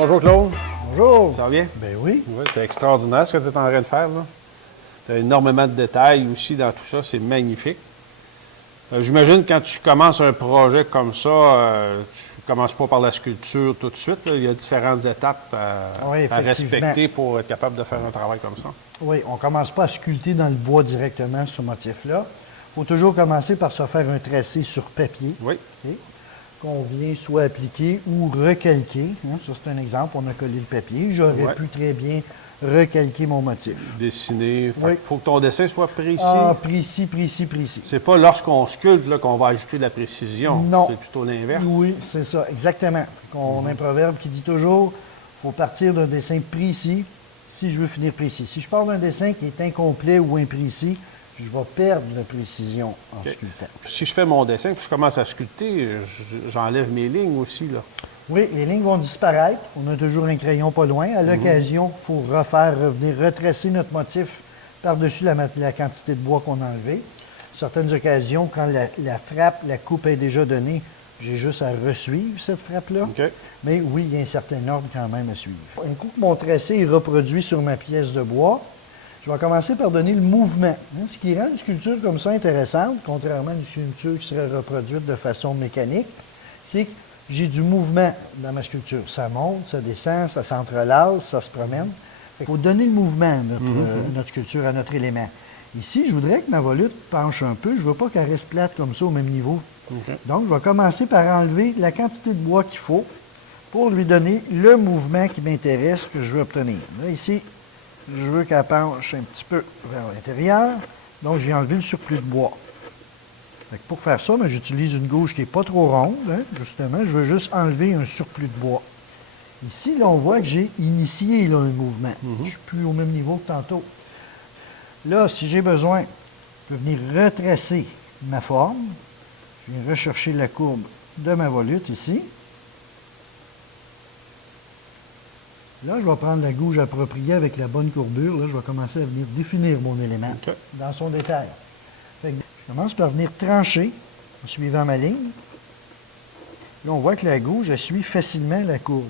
Bonjour Claude. Bonjour. Ça va bien? Ben oui. Oui, c'est extraordinaire ce que tu es en train de faire, là. Tu as énormément de détails aussi dans tout ça, c'est magnifique. J'imagine que quand tu commences un projet comme ça, tu ne commences pas par la sculpture tout de suite, là. Il y a différentes étapes à respecter pour être capable de faire un travail comme ça. Oui, on ne commence pas à sculpter dans le bois directement ce motif-là. Il faut toujours commencer par se faire un tracé sur papier. Oui. Okay, qu'on vient soit appliquer ou recalquer. Hein, ça, c'est un exemple. On a collé le papier. J'aurais pu très bien recalquer mon motif. Dessiner. Oui. Il faut que ton dessin soit précis. Ah, précis, précis, précis. C'est pas lorsqu'on sculpte là, qu'on va ajouter de la précision. Non. C'est plutôt l'inverse. Oui, c'est ça, exactement. On a un proverbe qui dit toujours il faut partir d'un dessin précis si je veux finir précis. Si je pars d'un dessin qui est incomplet ou imprécis, je vais perdre la précision en sculptant. Si je fais mon dessin et je commence à sculpter, j'enlève mes lignes aussi, là. Oui, les lignes vont disparaître. On a toujours un crayon pas loin. À l'occasion, il faut revenir retracer notre motif par-dessus la quantité de bois qu'on a enlevé. Certaines occasions, quand la frappe, la coupe est déjà donnée, j'ai juste à resuivre cette frappe-là. Okay. Mais oui, il y a un certain ordre quand même à suivre. Un coup que mon tracé est reproduit sur ma pièce de bois, je vais commencer par donner le mouvement. Ce qui rend une sculpture comme ça intéressante, contrairement à une sculpture qui serait reproduite de façon mécanique, c'est que j'ai du mouvement dans ma sculpture. Ça monte, ça descend, ça s'entrelace, ça se promène. Il faut donner le mouvement à notre sculpture, à notre élément. Ici, je voudrais que ma volute penche un peu. Je ne veux pas qu'elle reste plate comme ça au même niveau. Donc, je vais commencer par enlever la quantité de bois qu'il faut pour lui donner le mouvement qui m'intéresse, que je veux obtenir. Là, ici, je veux qu'elle penche un petit peu vers l'intérieur. Donc, j'ai enlevé le surplus de bois. Pour faire ça, j'utilise une gouge qui n'est pas trop ronde. Hein, justement, je veux juste enlever un surplus de bois. Ici, là, on voit que j'ai initié là, un mouvement. Je ne suis plus au même niveau que tantôt. Là, si j'ai besoin, je peux venir retracer ma forme. Je viens rechercher la courbe de ma volute ici. Là, je vais prendre la gouge appropriée avec la bonne courbure. Là, je vais commencer à venir définir mon élément dans son détail. Fait que je commence par venir trancher en suivant ma ligne. Là, on voit que la gouge, elle suit facilement la courbe.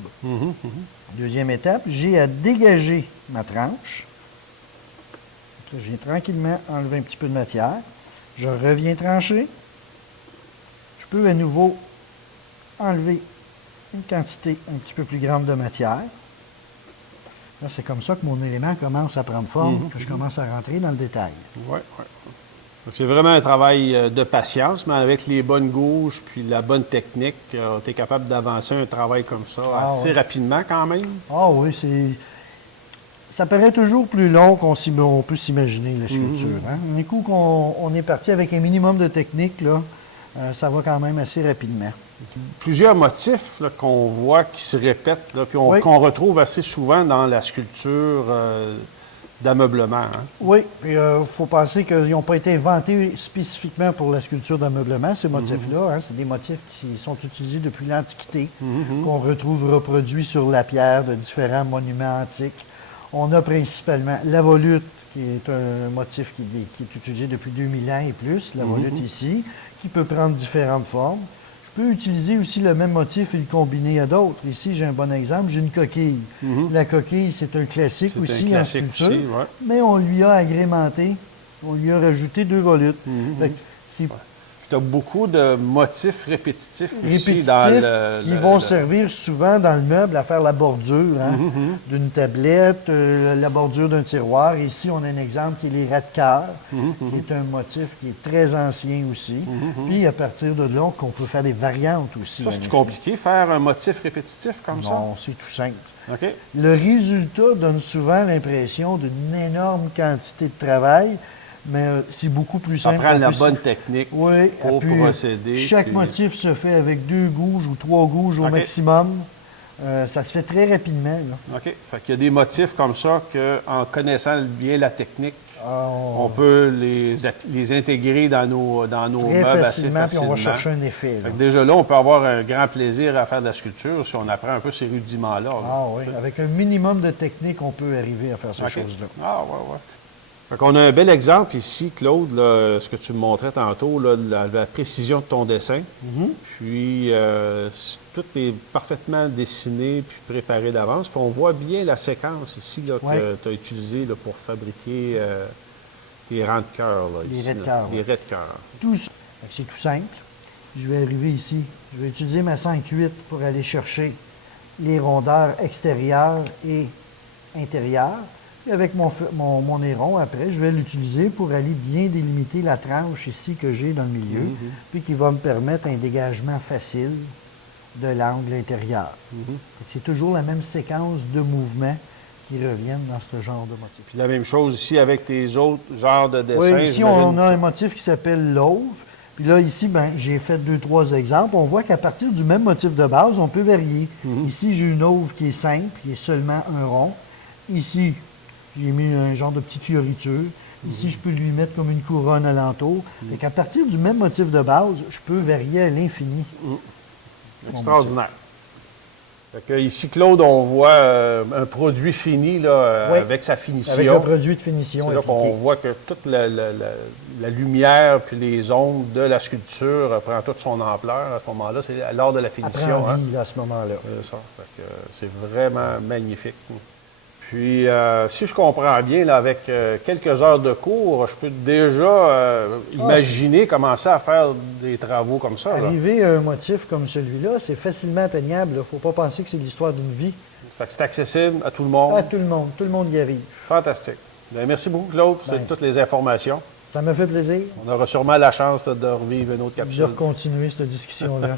Deuxième étape, j'ai à dégager ma tranche. Là, je viens tranquillement enlever un petit peu de matière. Je reviens trancher. Je peux à nouveau enlever une quantité un petit peu plus grande de matière. Là, c'est comme ça que mon élément commence à prendre forme, que je commence à rentrer dans le détail. Oui, oui. C'est vraiment un travail de patience, mais avec les bonnes gouges puis la bonne technique, tu es capable d'avancer un travail comme ça assez rapidement quand même. Ah oui, ça paraît toujours plus long qu'on peut s'imaginer, la sculpture. Hein? Un coup qu'on est parti avec un minimum de technique, là, ça va quand même assez rapidement. Plusieurs motifs qu'on voit qui se répètent, là, puis qu'on retrouve assez souvent dans la sculpture d'ameublement. Hein? Oui, puis il faut penser qu'ils n'ont pas été inventés spécifiquement pour la sculpture d'ameublement, ces motifs-là. Hein? C'est des motifs qui sont utilisés depuis l'Antiquité, qu'on retrouve reproduits sur la pierre de différents monuments antiques. On a principalement la volute, qui est un motif qui est utilisé depuis 2000 ans et plus, la volute ici, qui peut prendre différentes formes. Je peux utiliser aussi le même motif et le combiner à d'autres. Ici, j'ai un bon exemple, j'ai une coquille. La coquille, c'est un classique aussi en sculpture, mais on lui a agrémenté, on lui a rajouté 2 volutes. Tu as beaucoup de motifs répétitifs aussi dans qui vont servir souvent dans le meuble à faire la bordure d'une tablette, la bordure d'un tiroir. Ici, on a un exemple qui est les rats de cœur, qui est un motif qui est très ancien aussi. Puis, à partir de là, qu'on peut faire des variantes aussi. Ça, c'est compliqué, faire un motif répétitif comme ça? Non, c'est tout simple. Okay. Le résultat donne souvent l'impression d'une énorme quantité de travail, mais c'est beaucoup plus simple. Ça prend la bonne technique pour procéder. Chaque motif se fait avec 2 gouges ou 3 gouges au maximum. Ça se fait très rapidement. Là. OK. Fait qu'il y a des motifs comme ça qu'en connaissant bien la technique, on peut les intégrer dans nos meubles assez facilement. Puis on va chercher un effet. Fait que déjà là, on peut avoir un grand plaisir à faire de la sculpture si on apprend un peu ces rudiments-là. Ah oui. Avec un minimum de technique, on peut arriver à faire ces choses-là. Ah ouais, ouais. Donc, on a un bel exemple ici, Claude, là, ce que tu me montrais tantôt, là, la précision de ton dessin. Puis, tout est parfaitement dessiné puis préparé d'avance. Puis, on voit bien la séquence ici là, que tu as utilisée là, pour fabriquer tes rangs de cœur. Les raies de cœur. Les raies de cœur. Tout ça. C'est tout simple. Je vais arriver ici. Je vais utiliser ma 5-8 pour aller chercher les rondeurs extérieures et intérieures. Et avec mon airon, après, je vais l'utiliser pour aller bien délimiter la tranche ici que j'ai dans le milieu, puis qui va me permettre un dégagement facile de l'angle intérieur. C'est toujours la même séquence de mouvements qui reviennent dans ce genre de motif. Puis la même chose ici avec tes autres genres de dessins. Oui, ici, on a un motif qui s'appelle l'auve. Puis là, ici, ben, j'ai fait 2-3 exemples. On voit qu'à partir du même motif de base, on peut varier. Ici, j'ai une auve qui est simple, qui est seulement un rond. Ici, j'ai mis un genre de petite fioriture. Ici, je peux lui mettre comme une couronne alentour. Fait qu'à partir du même motif de base, je peux varier à l'infini. Extraordinaire. Fait que ici, Claude, on voit un produit fini là, avec sa finition. Avec le produit de finition. C'est là qu'on voit que toute la lumière puis les ombres de la sculpture prend toute son ampleur à ce moment-là. C'est lors de la finition. Elle prend vie à ce moment-là. C'est ça. Fait que c'est vraiment magnifique. Puis, si je comprends bien, là, avec quelques heures de cours, je peux déjà imaginer commencer à faire des travaux comme ça. Arriver à un motif comme celui-là, c'est facilement atteignable. Il ne faut pas penser que c'est l'histoire d'une vie. Fait que c'est accessible à tout le monde. À tout le monde. Tout le monde y arrive. Fantastique. Bien, merci beaucoup, Claude, pour toutes les informations. Ça me fait plaisir. On aura sûrement la chance de revivre une autre capsule. De continuer cette discussion-là.